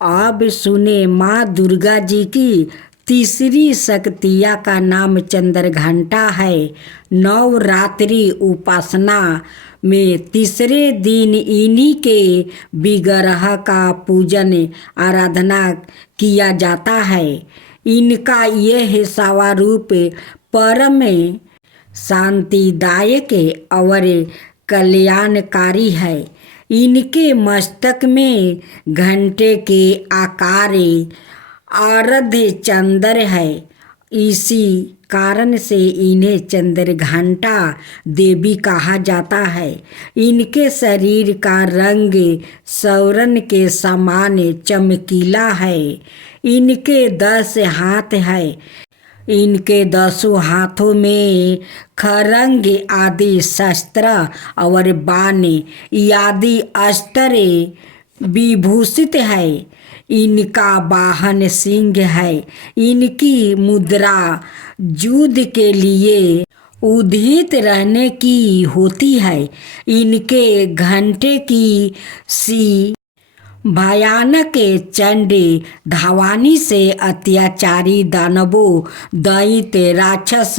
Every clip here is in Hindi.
अब सुने माँ दुर्गा जी की तीसरी शक्तिया का नाम चंद्रघंटा है। नवरात्रि उपासना में तीसरे दिन इन्हीं के विग्रह का पूजन आराधना किया जाता है। इनका यह स्वरूप परम शांतिदायक और कल्याणकारी है। इनके मस्तक में घंटे के आकार आराध्य चंद्र है। इसी कारण से इन्हें चंद्रघंटा देवी कहा जाता है। इनके शरीर का रंग स्वर्ण के समान चमकीला है। इनके 10 हाथ है। इनके 10 हाथों में खरंग आदि शस्त्र और बाण आदि अस्त्र विभूषित है। इनका वाहन सिंह है। इनकी मुद्रा युद्ध के लिए उद्यत रहने की होती है। इनके घंटे की सी भयानक चंडी धावानी से अत्याचारी दानवों दैत्य राक्षस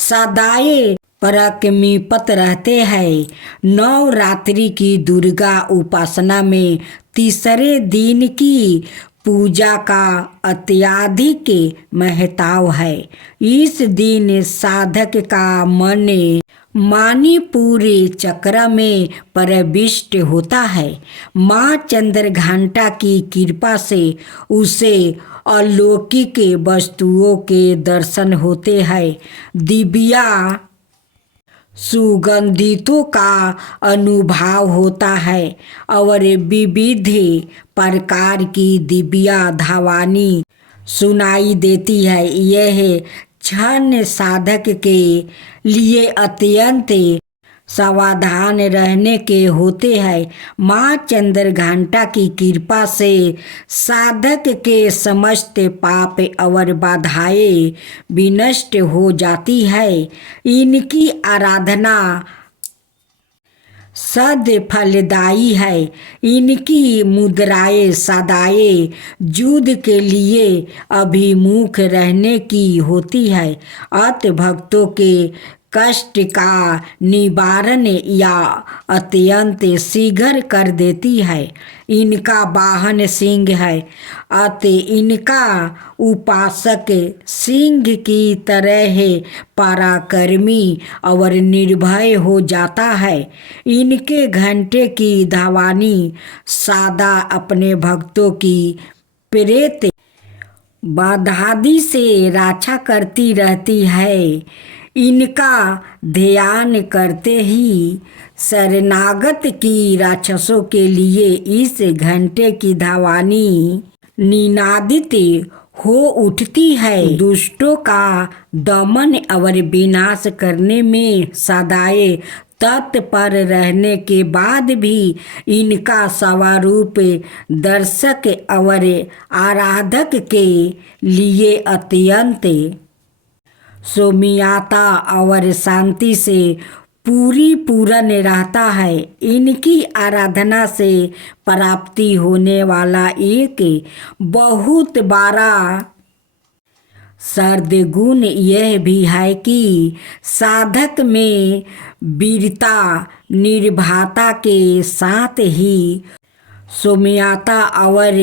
सदाए पराक्रमीपत रहते हैं। नवरात्रि की दुर्गा उपासना में तीसरे दिन की पूजा का अत्यधिक महत्व है। इस दिन साधक का मन मणिपुरी चक्र में प्रविष्ट होता है। माँ चंद्रघंटा की कृपा से उसे अलौकिक वस्तुओं के दर्शन होते हैं। दिव्या सुगंधितों का अनुभव होता है और विविध प्रकार की दिव्या धावानी सुनाई देती है। यह क्षण साधक के लिए अत्यंत सावधान रहने के होते हैं। माँ चंद्रघंटा की कृपा से साधक के समस्त पाप और बाधाएं विनष्ट हो जाती है। इनकी आराधना सद फलदायी है। इनकी मुद्राएं सदाए युद्ध के लिए अभिमुख रहने की होती है। अत भक्तों के कष्ट का निवारण या अत्यंत शीघ्र कर देती है। इनका वाहन सिंह है। अत इनका उपासक सिंह की तरह पराक्रमी और निर्भय हो जाता है। इनके घंटे की धावानी सदा अपने भक्तों की प्रेत बाधादि से रक्षा करती रहती है। इनका ध्यान करते ही शरणागत की राक्षसों के लिए इस घंटे की धावानी निनादित हो उठती है। दुष्टों का दमन और विनाश करने में सदाए तत्पर रहने के बाद भी इनका स्वरूप दर्शक और आराधक के लिए अत्यंत सौम्यता और शांति से पूर्ण रहता है। इनकी आराधना से प्राप्ति होने वाला एक बहुत बड़ा सद्गुण यह भी है कि साधक में वीरता निर्भयता के साथ ही सौम्यता और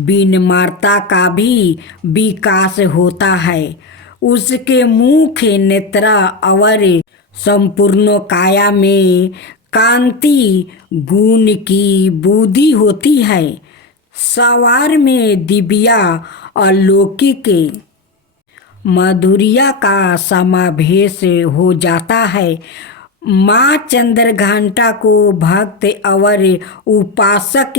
विनम्रता का भी विकास होता है। उसके मुख नेत्र और संपूर्ण काया में कांति गुण की बुद्धि होती है। सवार में दिव्या अलौकिक माधुर्य का समावेश हो जाता है। माँ चंद्रघंटा को भक्त और उपासक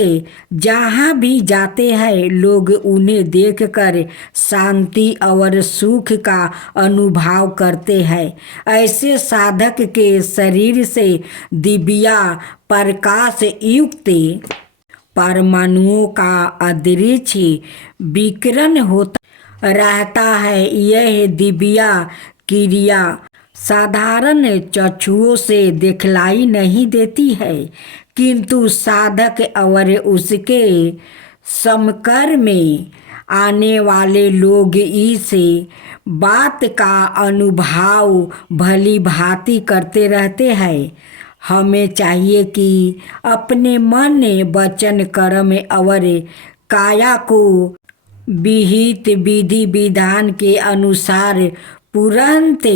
जहाँ भी जाते हैं लोग उन्हें देखकर शांति और सुख का अनुभव करते हैं। ऐसे साधक के शरीर से दिव्या प्रकाश युक्त परमाणुओं का अदृश्य विकिरण होता रहता है। यह दिव्या क्रिया साधारण चक्षुओं से दिखलाई नहीं देती है, किंतु साधक और उसके समकर में आने वाले लोग इस बात का अनुभव भली भांति करते रहते हैं। हमें चाहिए कि अपने मन वचन कर्म और काया को विहित विधि विधान के अनुसार तुरंत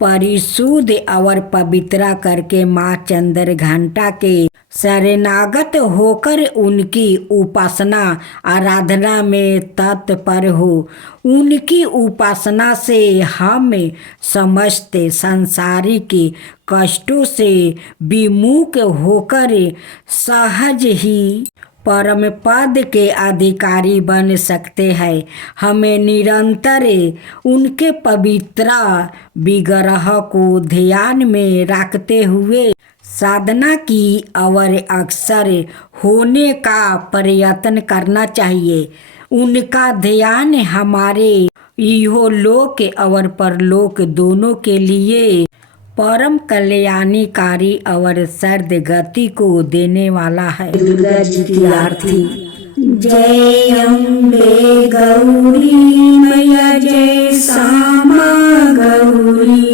परिशुद्ध और पवित्र करके माँ चंद्रघंटा के शरणागत होकर उनकी उपासना आराधना में तत्पर हो। उनकी उपासना से हम समस्त सांसारिक कष्टों से विमुख होकर सहज ही परम पद के अधिकारी बन सकते हैं। हमें निरंतर उनके पवित्र विग्रह को ध्यान में रखते हुए साधना की और अक्सर होने का प्रयत्न करना चाहिए। उनका ध्यान हमारे इहलोक और परलोक दोनों के लिए परम कल्याणकारी और सर्द गति को देने वाला है। दुर्गा जी की आरती। जय अम्बे गौरी मैया, जय श्यामा गौरी,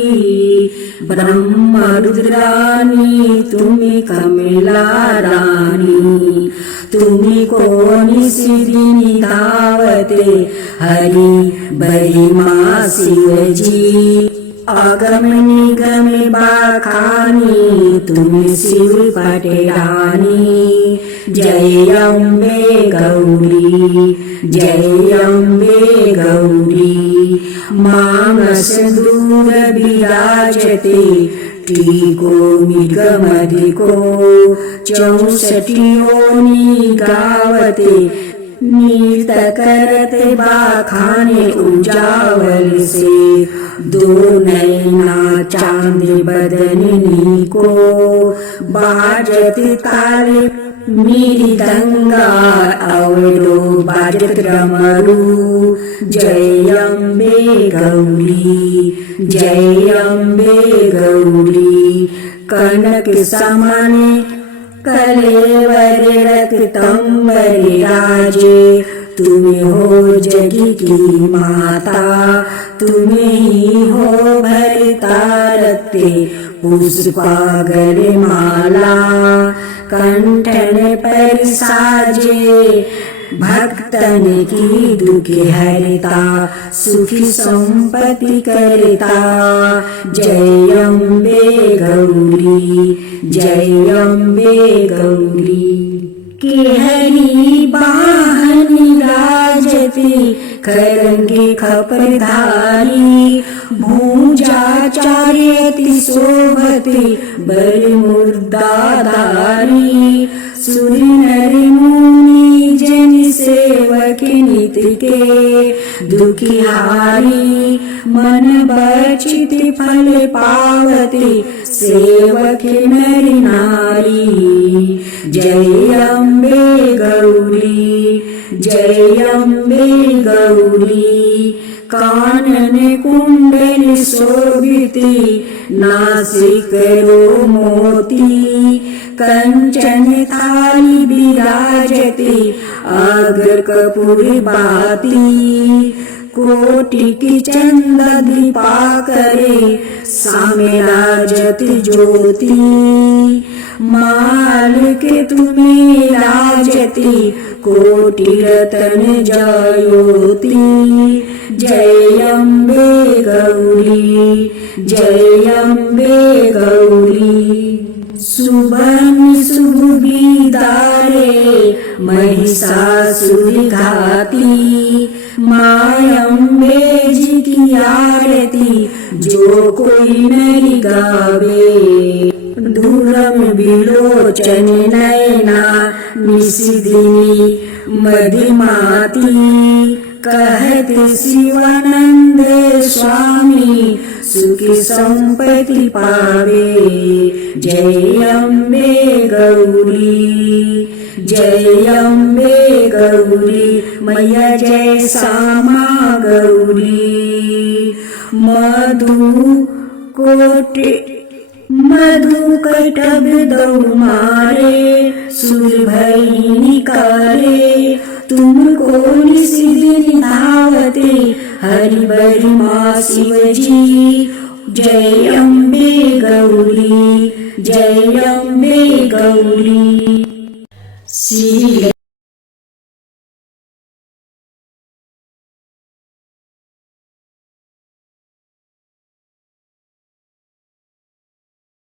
ब्रह्म रुद्रानी तुम्हें कमला रानी, तुम्हें कोनि सिद्धि दावते हरि बड़ी माँ शिव जी, आगम निगम बाखानी तुम्हें शिव पटेरानी। जय अम्बे गौरी, जय अम्बे गौरी, मानस दूर विराजते टीको मिगमधिको, 64 योनि गावते नीत करते बाखाने उजावल से, दो नैना चांद बदनी को, बाजत ताले मृदंगा अवरो बाजत डमरू। जय अम्बे गौरी, जय अम्बे गौरी, कनक समाने कलेवर रक्तंबर राजे, तुम्हें हो जगी की माता, तुम्हें ही हो भरता रखते पुष्पागर माला, कंठन पर साजे भक्तन की दुख हरता, सुखी संपत्ति करता। जय अम्बे गौरी, जय अम्बे गौरी, के हरि बाहन राजती खरंगे खपरधारी, भूजा चार्यति शोभते बर मुर्दाधारी, सुर नर मुनि जन सेवक नित के दुखिहारी, मन बचित फल पावते सेवक नर नारी। जय अम्बे गौरी, जय अम्बे गौरी, कानन कुंडल शोभिते नासिक रो मोती, कंचन थाली विराजते अग्र कपूर बाती, कोटि की चंद दीपाकरे सामे राजत ज्योति, माल के तुम्हें राजती कोटि रतन जयोति। जय अम्बे गौरी, जय अम्बे गौरी, सुबह शुभ बिदारे महिषासुर घाती, माँ अम्बे जी की आरती जो कोई नहीं गावे, धूरम विलोचन नयना निशिदिनी मधिमाती, कहते शिवानंद स्वामी सुखी संपत्ति पावे। जय अम्बे गौरी, जय अम्बे गौरी, मैया जय श्यामा गौरी, मधु कटभ दौ मारे, सुर भई निकारे, तुमको निसिद्ध धावते हरि बरी माँ शिवजी। जय अम्बे गौरी, जय अम्बे गौरी। श्री